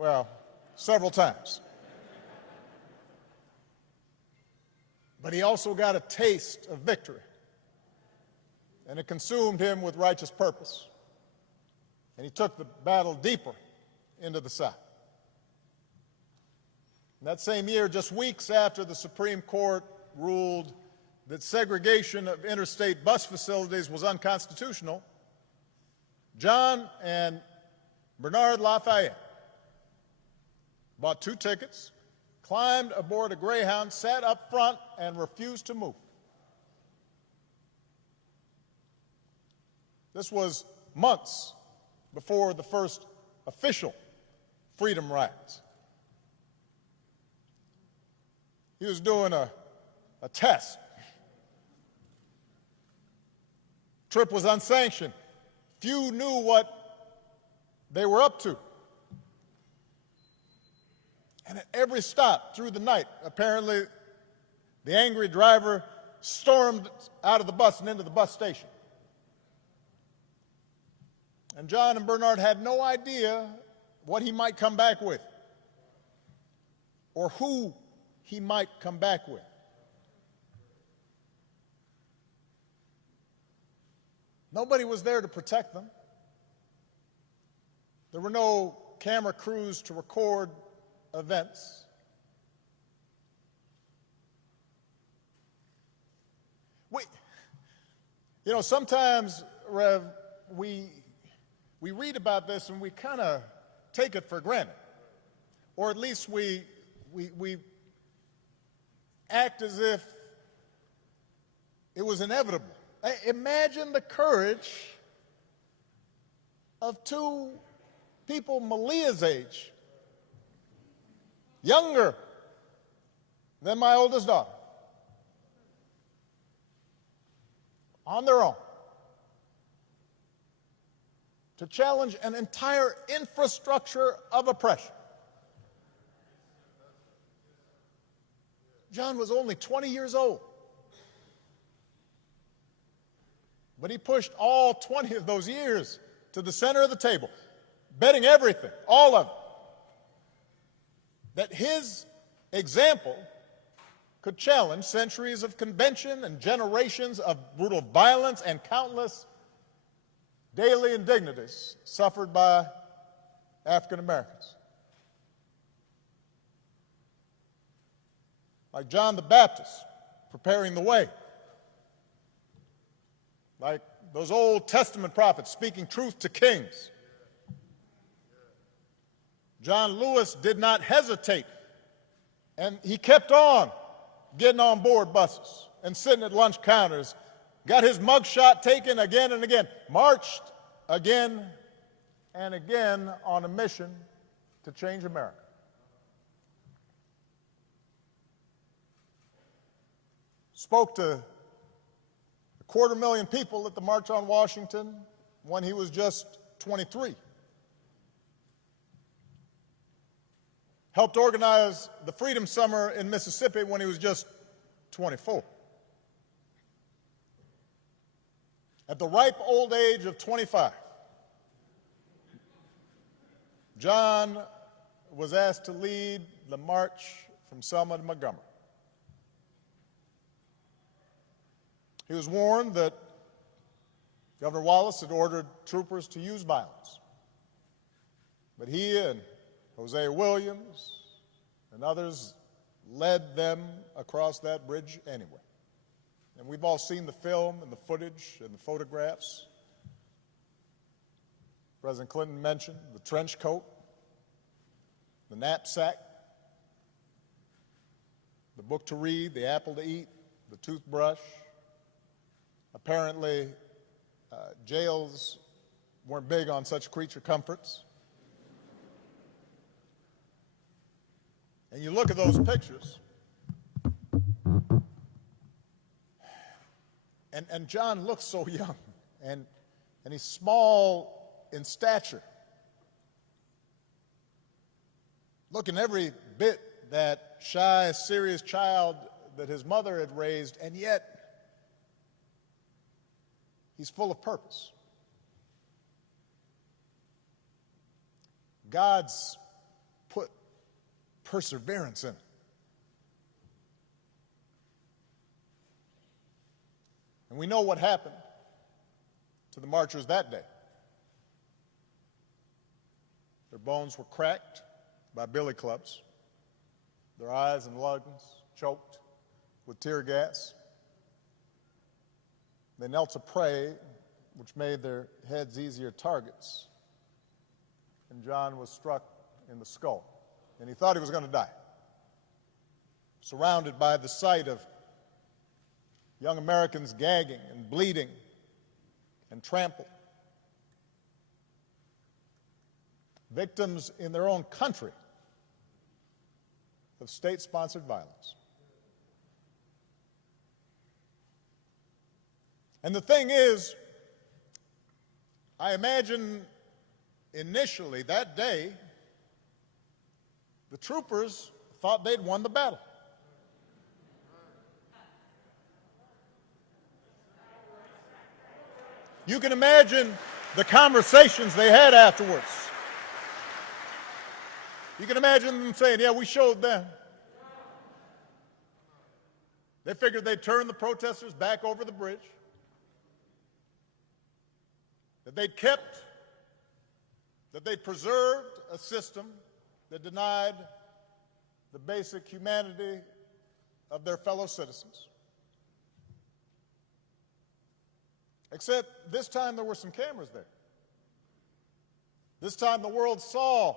Well, several times. But he also got a taste of victory, and it consumed him with righteous purpose. And he took the battle deeper into the South. And that same year, just weeks after the Supreme Court ruled that segregation of interstate bus facilities was unconstitutional, John and Bernard Lafayette bought 2 tickets, climbed aboard a Greyhound, sat up front, and refused to move. This was months before the first official freedom rides. He was doing a test. Trip was unsanctioned. Few knew what they were up to. And at every stop through the night, apparently, the angry driver stormed out of the bus and into the bus station. And John and Bernard had no idea what he might come back with or who he might come back with. Nobody was there to protect them. There were no camera crews to record events. Sometimes, Rev, we read about this and we kind of take it for granted, or at least we act as if it was inevitable. Imagine the courage of 2 people Malia's age, younger than my oldest daughter, on their own, to challenge an entire infrastructure of oppression. John was only 20 years old, but he pushed all 20 of those years to the center of the table, betting everything, all of it, that his example could challenge centuries of convention and generations of brutal violence and countless daily indignities suffered by African Americans. Like John the Baptist preparing the way, like those Old Testament prophets speaking truth to kings. John Lewis did not hesitate, and he kept on getting on board buses and sitting at lunch counters, got his mugshot taken again and again, marched again and again on a mission to change America. Spoke to 250,000 people at the March on Washington when he was just 23. Helped organize the Freedom Summer in Mississippi when he was just 24. At the ripe old age of 25, John was asked to lead the march from Selma to Montgomery. He was warned that Governor Wallace had ordered troopers to use violence, but he and Hosea Williams and others led them across that bridge anyway. And we've all seen the film and the footage and the photographs. President Clinton mentioned the trench coat, the knapsack, the book to read, the apple to eat, the toothbrush. Apparently, jails weren't big on such creature comforts. And you look at those pictures, and John looks so young, and he's small in stature, looking every bit that shy, serious child that his mother had raised, and yet he's full of purpose. God's perseverance in it. And we know what happened to the marchers that day. Their bones were cracked by billy clubs, their eyes and lungs choked with tear gas. They knelt to pray, which made their heads easier targets. And John was struck in the skull, and he thought he was going to die. Surrounded by the sight of young Americans gagging and bleeding and trampled. Victims in their own country of state-sponsored violence. And the thing is, I imagine initially that day, the troopers thought they'd won the battle. You can imagine the conversations they had afterwards. You can imagine them saying, yeah, we showed them. They figured they'd turn the protesters back over the bridge, that they'd preserved a system that denied the basic humanity of their fellow citizens. Except this time there were some cameras there. This time the world saw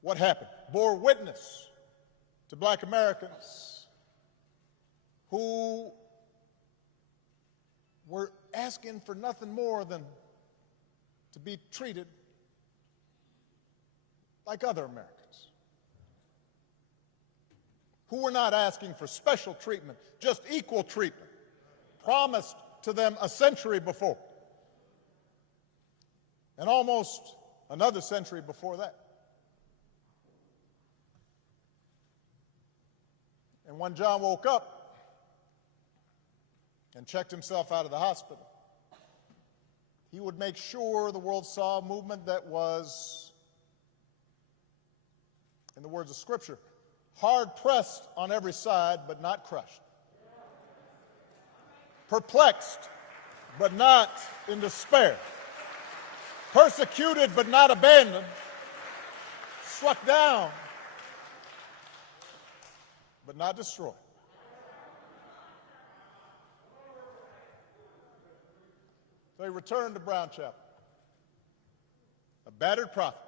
what happened, bore witness to black Americans who were asking for nothing more than to be treated like other Americans, who were not asking for special treatment, just equal treatment, promised to them a century before, and almost another century before that. And when John woke up and checked himself out of the hospital, he would make sure the world saw a movement that was, in the words of Scripture, hard-pressed on every side but not crushed, perplexed but not in despair, persecuted but not abandoned, struck down but not destroyed. So he returned to Brown Chapel, a battered prophet,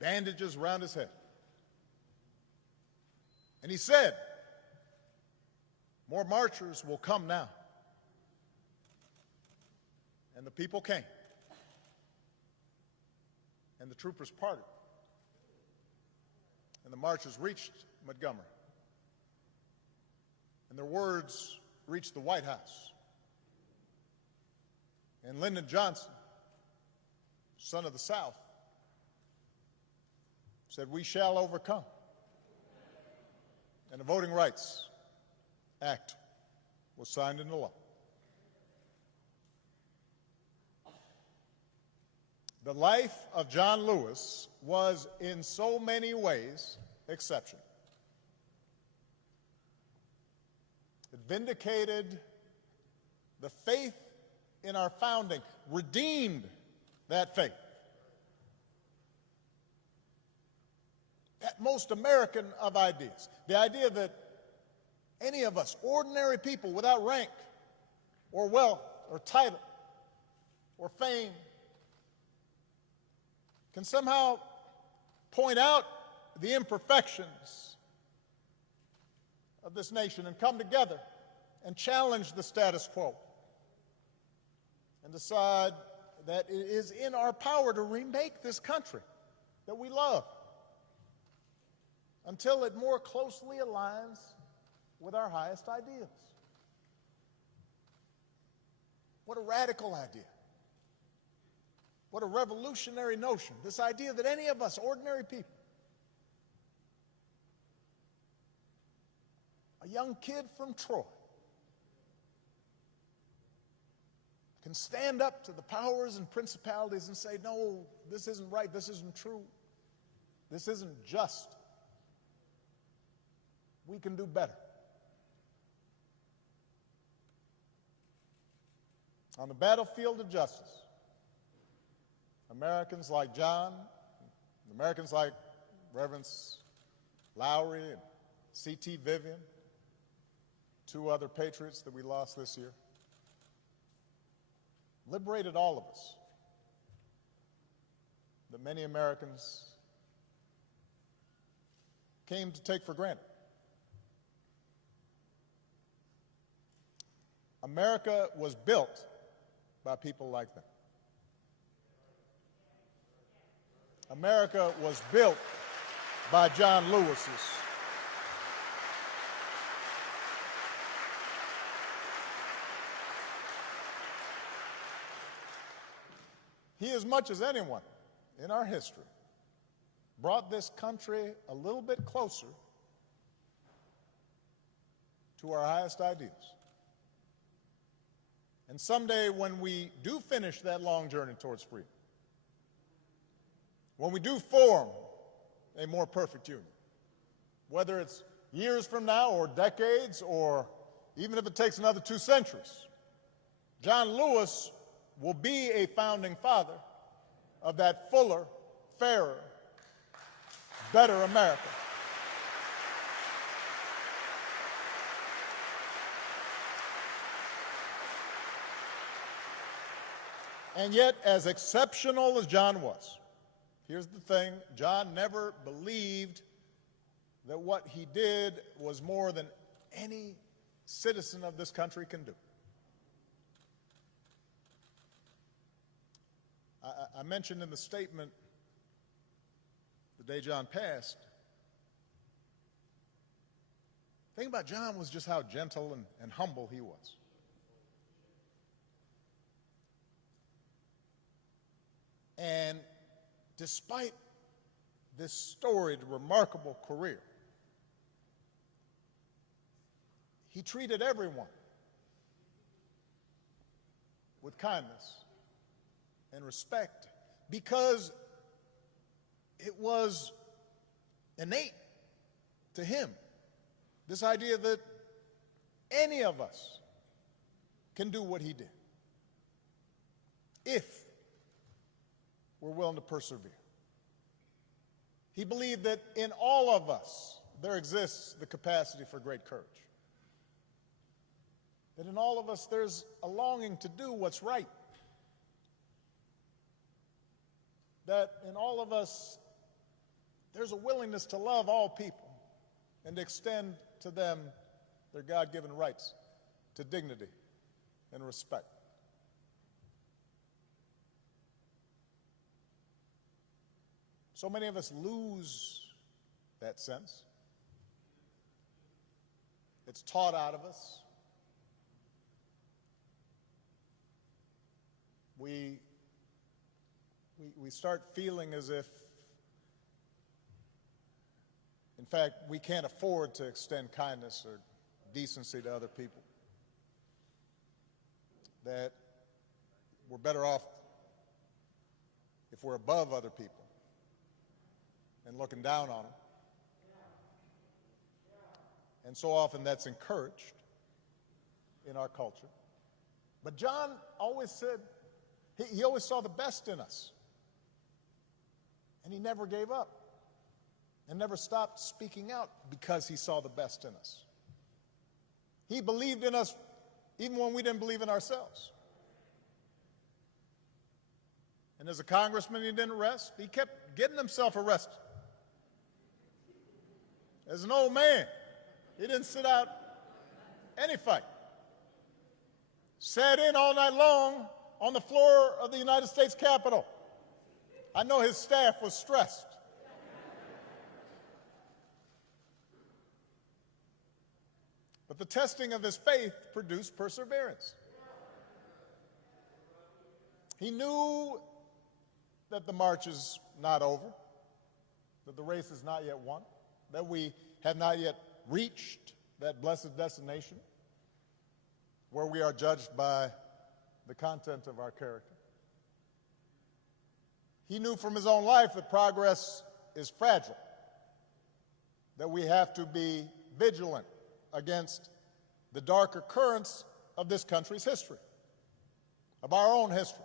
bandages around his head. And he said, more marchers will come now. And the people came. And the troopers parted. And the marchers reached Montgomery. And their words reached the White House. And Lyndon Johnson, son of the South, said, we shall overcome. And the Voting Rights Act was signed into law. The life of John Lewis was in so many ways exceptional. It vindicated the faith in our founding, redeemed that faith. That most American of ideas, the idea that any of us, ordinary people without rank or wealth or title or fame, can somehow point out the imperfections of this nation and come together and challenge the status quo and decide that it is in our power to remake this country that we love until it more closely aligns with our highest ideals. What a radical idea. What a revolutionary notion. This idea that any of us, ordinary people, a young kid from Troy, can stand up to the powers and principalities and say, no, this isn't right, this isn't true. This isn't just. We can do better. On the battlefield of justice, Americans like John, Americans like Reverends Lowry and C.T. Vivian, two other patriots that we lost this year, liberated all of us that many Americans came to take for granted. America was built by people like them. America was built by John Lewis's. He, as much as anyone in our history, brought this country a little bit closer to our highest ideals. And someday, when we do finish that long journey towards freedom, when we do form a more perfect union, whether it's years from now or decades or even if it takes another 2 centuries, John Lewis will be a founding father of that fuller, fairer, better America. And yet, as exceptional as John was, here's the thing, John never believed that what he did was more than any citizen of this country can do. I mentioned in the statement the day John passed, the thing about John was just how gentle and humble he was. And despite this storied, remarkable career, he treated everyone with kindness and respect because it was innate to him, this idea that any of us can do what he did if we're willing to persevere. He believed that in all of us there exists the capacity for great courage. That in all of us there's a longing to do what's right. That in all of us there's a willingness to love all people and to extend to them their God-given rights to dignity and respect. So many of us lose that sense. It's taught out of us. We start feeling as if, in fact, we can't afford to extend kindness or decency to other people. That we're better off if we're above other people and looking down on them. And so often that's encouraged in our culture. But John always said, he always saw the best in us. And he never gave up and never stopped speaking out because he saw the best in us. He believed in us even when we didn't believe in ourselves. And as a congressman, he didn't rest. He kept getting himself arrested. As an old man, he didn't sit out any fight. Sat in all night long on the floor of the United States Capitol. I know his staff was stressed. But the testing of his faith produced perseverance. He knew that the march is not over, that the race is not yet won, that we have not yet reached that blessed destination where we are judged by the content of our character. He knew from his own life that progress is fragile, that we have to be vigilant against the darker currents of this country's history, of our own history,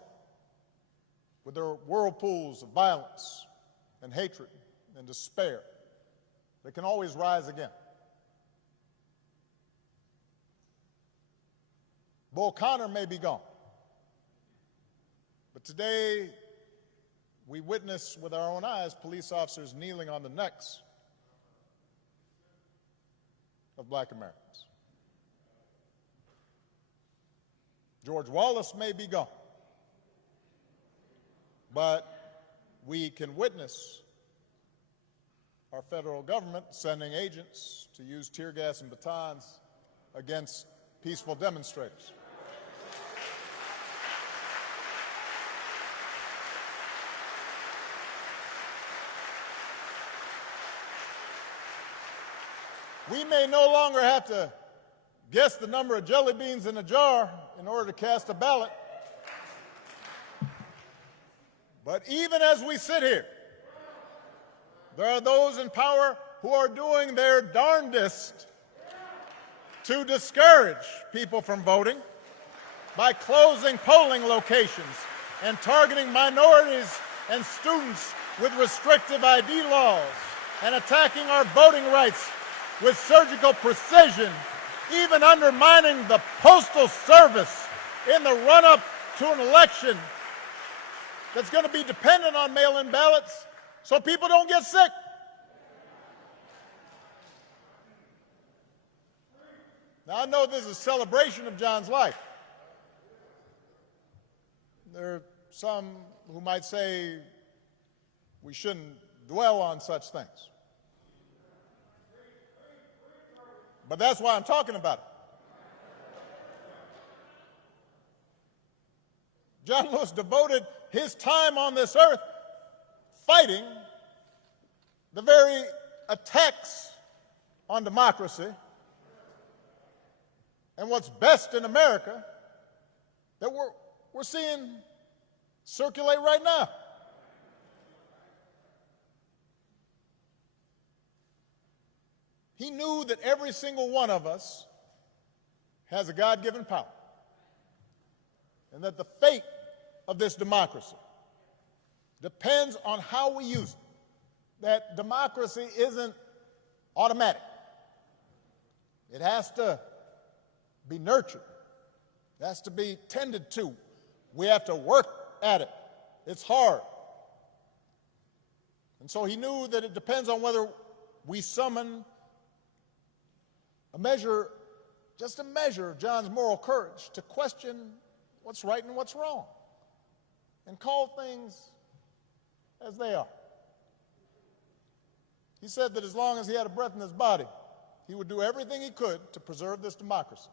with their whirlpools of violence and hatred and despair that can always rise again. Bull Connor may be gone, but today we witness with our own eyes police officers kneeling on the necks of black Americans. George Wallace may be gone, but we can witness our federal government sending agents to use tear gas and batons against peaceful demonstrators. We may no longer have to guess the number of jelly beans in a jar in order to cast a ballot. But even as we sit here, there are those in power who are doing their darndest to discourage people from voting by closing polling locations and targeting minorities and students with restrictive ID laws and attacking our voting rights with surgical precision, even undermining the Postal Service in the run-up to an election that's going to be dependent on mail-in ballots so people don't get sick. Now, I know this is a celebration of John's life. There are some who might say we shouldn't dwell on such things. But that's why I'm talking about it. John Lewis devoted his time on this earth fighting the very attacks on democracy and what's best in America that we're seeing circulate right now. He knew that every single one of us has a God-given power, and that the fate of this democracy depends on how we use it. That democracy isn't automatic. It has to be nurtured. It has to be tended to. We have to work at it. It's hard. And so he knew that it depends on whether we summon a measure, just a measure of John's moral courage to question what's right and what's wrong and call things as they are. He said that as long as he had a breath in his body, he would do everything he could to preserve this democracy.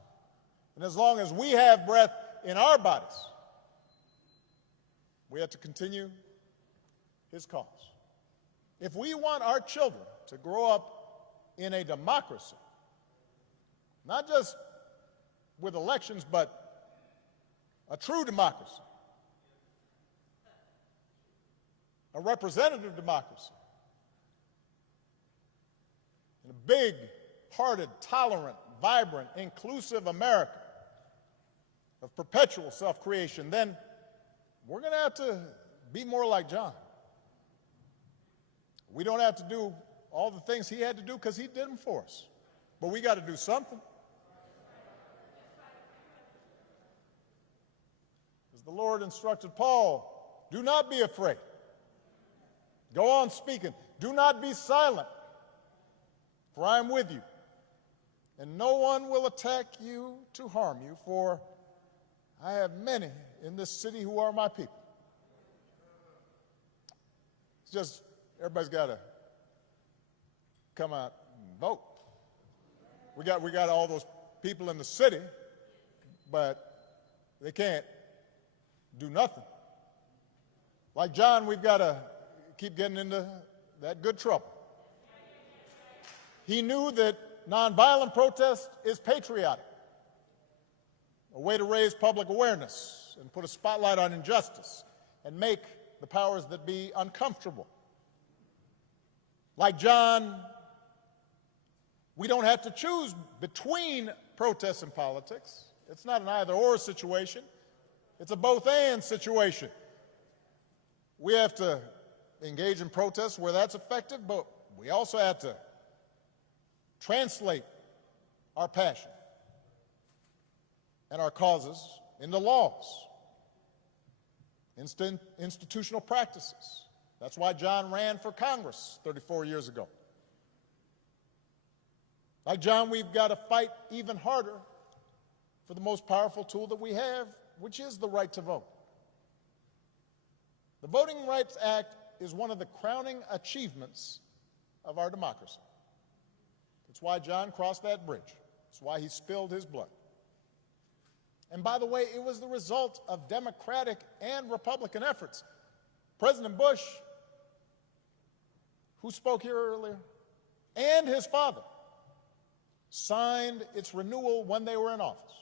And as long as we have breath in our bodies, we have to continue his cause. If we want our children to grow up in a democracy, not just with elections, but a true democracy, a representative democracy, and a big-hearted, tolerant, vibrant, inclusive America of perpetual self-creation, then we're going to have to be more like John. We don't have to do all the things he had to do because he did them for us, but we got to do something. As the Lord instructed Paul, do not be afraid. Go on speaking. Do not be silent, for I am with you, and no one will attack you to harm you, for I have many in this city who are my people. It's just, everybody's got to come out and vote. We got all those people in the city, but they can't do nothing. Like John, we've got to keep getting into that good trouble. He knew that nonviolent protest is patriotic, a way to raise public awareness and put a spotlight on injustice and make the powers that be uncomfortable. Like John, we don't have to choose between protests and politics. It's not an either-or situation. It's a both-and situation. We have to engage in protests where that's effective, but we also have to translate our passion and our causes into laws, institutional practices. That's why John ran for Congress 34 years ago. Like John, we've got to fight even harder for the most powerful tool that we have, which is the right to vote. The Voting Rights Act is one of the crowning achievements of our democracy. It's why John crossed that bridge. It's why he spilled his blood. And by the way, it was the result of Democratic and Republican efforts. President Bush, who spoke here earlier, and his father signed its renewal when they were in office.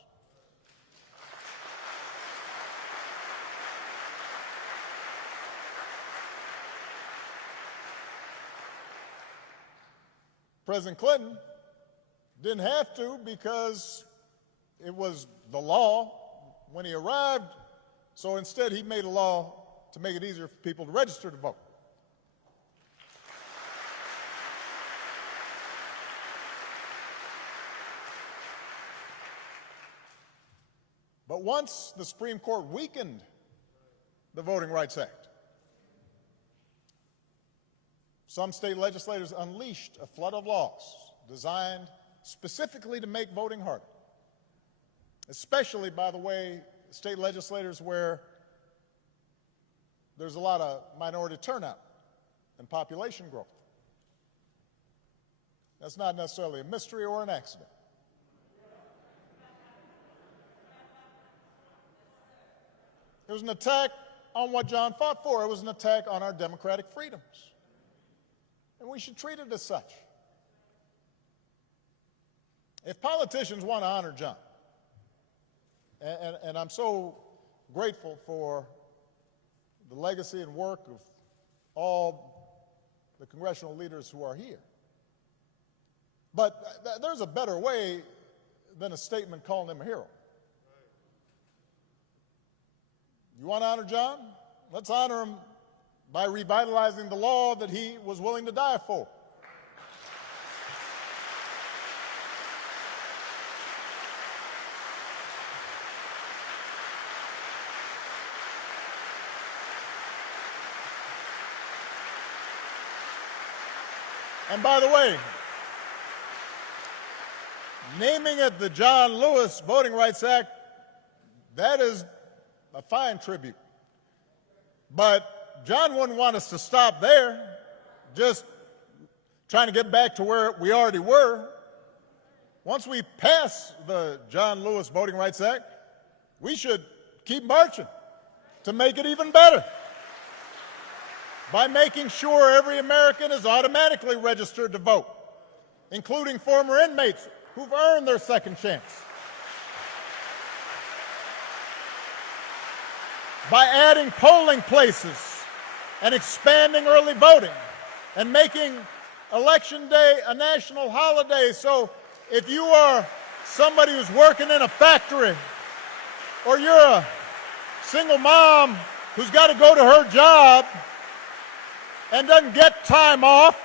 President Clinton didn't have to because it was the law when he arrived, so instead he made a law to make it easier for people to register to vote. But once the Supreme Court weakened the Voting Rights Act, some state legislators unleashed a flood of laws designed specifically to make voting harder, especially, by the way, state legislators where there's a lot of minority turnout and population growth. That's not necessarily a mystery or an accident. It was an attack on what John fought for. It was an attack on our democratic freedoms. And we should treat it as such. If politicians want to honor John, and I'm so grateful for the legacy and work of all the congressional leaders who are here, but there's a better way than a statement calling him a hero. You want to honor John? Let's honor him by revitalizing the law that he was willing to die for. And by the way, naming it the John Lewis Voting Rights Act, that is a fine tribute. But John wouldn't want us to stop there, just trying to get back to where we already were. Once we pass the John Lewis Voting Rights Act, we should keep marching to make it even better by making sure every American is automatically registered to vote, including former inmates who've earned their second chance. By adding polling places and expanding early voting and making Election Day a national holiday. So if you are somebody who's working in a factory, or you're a single mom who's got to go to her job and doesn't get time off,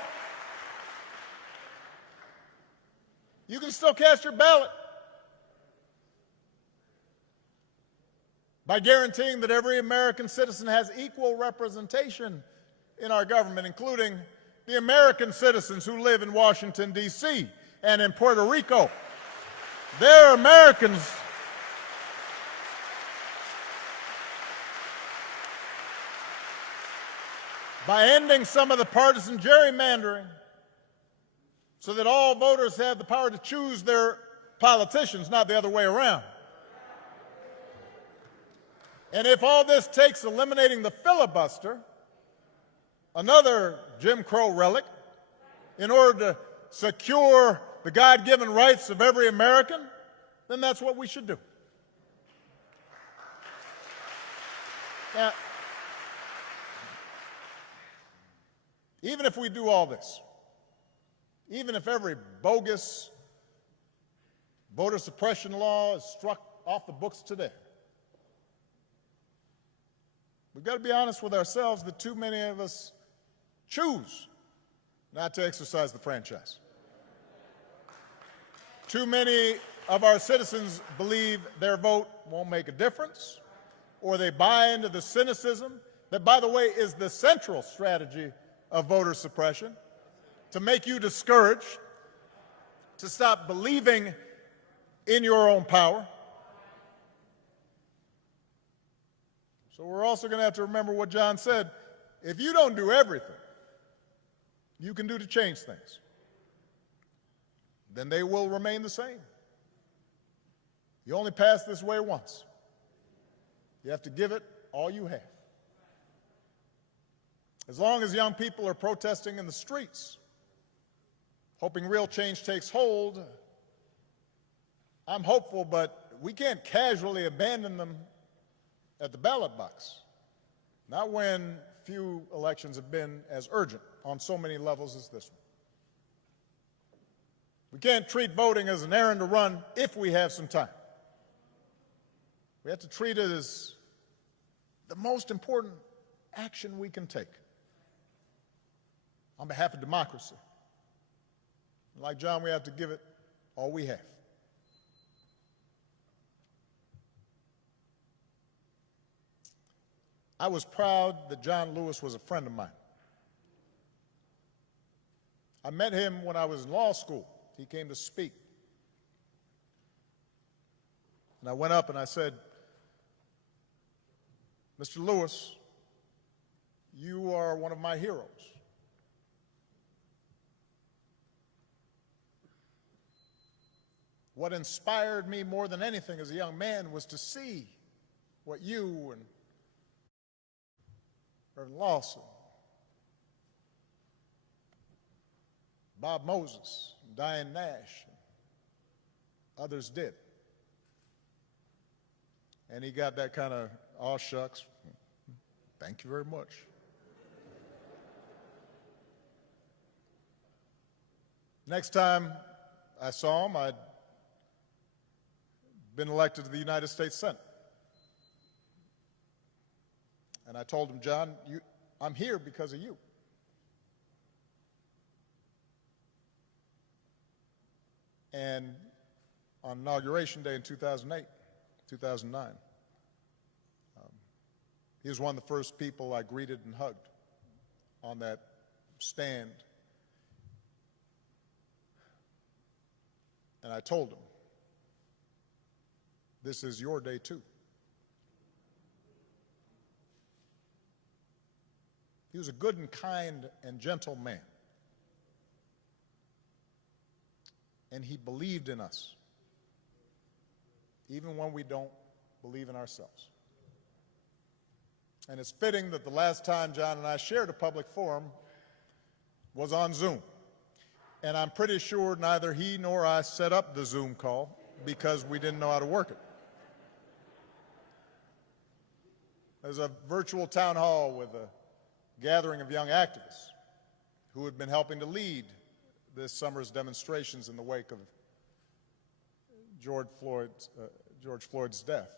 you can still cast your ballot by guaranteeing that every American citizen has equal representation in our government, including the American citizens who live in Washington, D.C. and in Puerto Rico. They're Americans. By ending some of the partisan gerrymandering so that all voters have the power to choose their politicians, not the other way around. And if all this takes eliminating the filibuster, another Jim Crow relic, in order to secure the God-given rights of every American, then that's what we should do. Now, even if we do all this, even if every bogus voter suppression law is struck off the books today, we've got to be honest with ourselves that too many of us choose not to exercise the franchise. Too many of our citizens believe their vote won't make a difference, or they buy into the cynicism that, by the way, is the central strategy of voter suppression, to make you discouraged, to stop believing in your own power. So we're also going to have to remember what John said. If you don't do everything you can do to change things, then they will remain the same. You only pass this way once. You have to give it all you have. As long as young people are protesting in the streets, hoping real change takes hold, I'm hopeful, but we can't casually abandon them at the ballot box. Not when few elections have been as urgent on so many levels as this one. We can't treat voting as an errand to run if we have some time. We have to treat it as the most important action we can take on behalf of democracy. Like John, we have to give it all we have. I was proud that John Lewis was a friend of mine. I met him when I was in law school. He came to speak. And I went up and I said, Mr. Lewis, you are one of my heroes. What inspired me more than anything as a young man was to see what you and Reverend Lawson, Bob Moses, Diane Nash, and others did. And he got that kind of, aw shucks, thank you very much. Next time I saw him, I'd been elected to the United States Senate. And I told him, John, I'm here because of you. And on Inauguration Day in 2009, he was one of the first people I greeted and hugged on that stand. And I told him, this is your day too. He was a good and kind and gentle man. And he believed in us, even when we don't believe in ourselves. And it's fitting that the last time John and I shared a public forum was on Zoom. And I'm pretty sure neither he nor I set up the Zoom call because we didn't know how to work it. There's a virtual town hall with a gathering of young activists who had been helping to lead this summer's demonstrations in the wake of George Floyd's death.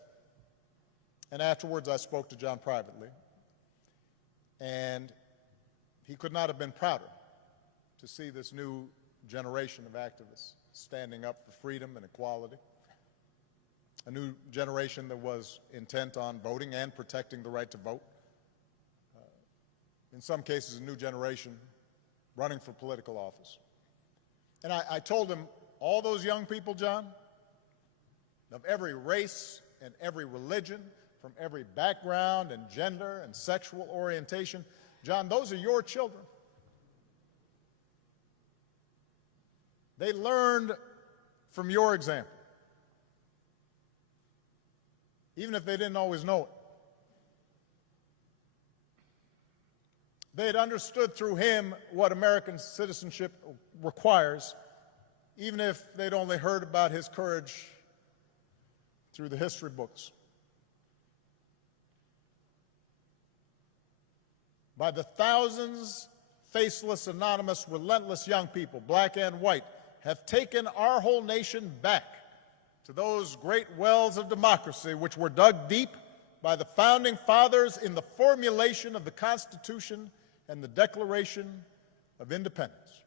And afterwards, I spoke to John privately, and he could not have been prouder to see this new generation of activists standing up for freedom and equality, a new generation that was intent on voting and protecting the right to vote. In some cases, a new generation running for political office. And I told him, all those young people, John, of every race and every religion, from every background and gender and sexual orientation, John, those are your children. They learned from your example, even if they didn't always know it. They had understood through him what American citizenship requires, even if they'd only heard about his courage through the history books. By the thousands faceless, anonymous, relentless young people, black and white, have taken our whole nation back to those great wells of democracy which were dug deep by the founding fathers in the formulation of the Constitution and the Declaration of Independence.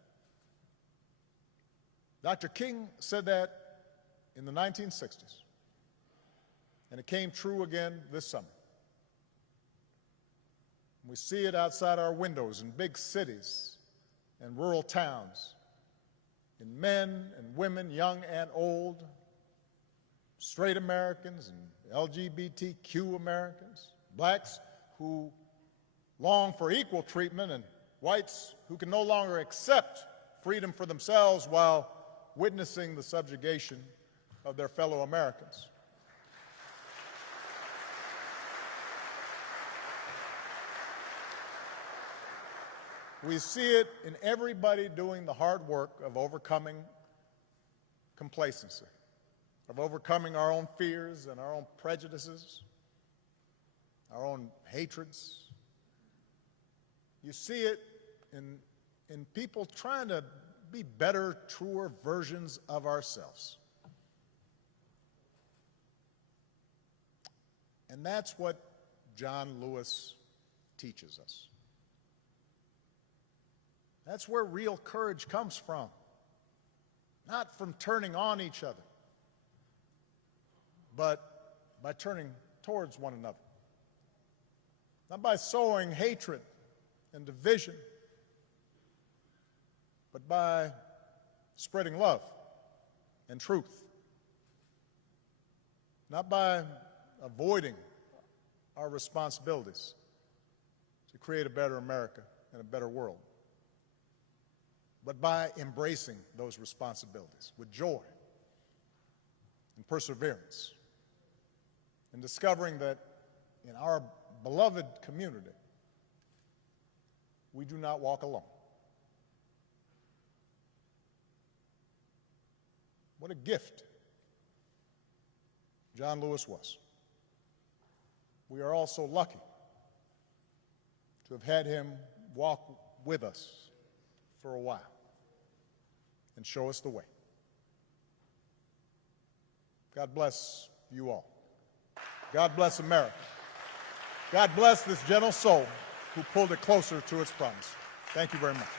Dr. King said that in the 1960s, and it came true again this summer. We see it outside our windows in big cities and rural towns, in men and women, young and old, straight Americans and LGBTQ Americans, blacks who long for equal treatment, and whites who can no longer accept freedom for themselves while witnessing the subjugation of their fellow Americans. We see it in everybody doing the hard work of overcoming complacency, of overcoming our own fears and our own prejudices, our own hatreds. You see it in people trying to be better, truer versions of ourselves. And that's what John Lewis teaches us. That's where real courage comes from, not from turning on each other, but by turning towards one another, not by sowing hatred and division, but by spreading love and truth, not by avoiding our responsibilities to create a better America and a better world, but by embracing those responsibilities with joy and perseverance, and discovering that in our beloved community, we do not walk alone. What a gift John Lewis was. We are all so lucky to have had him walk with us for a while and show us the way. God bless you all. God bless America. God bless this gentle soul who pulled it closer to its promise. Thank you very much.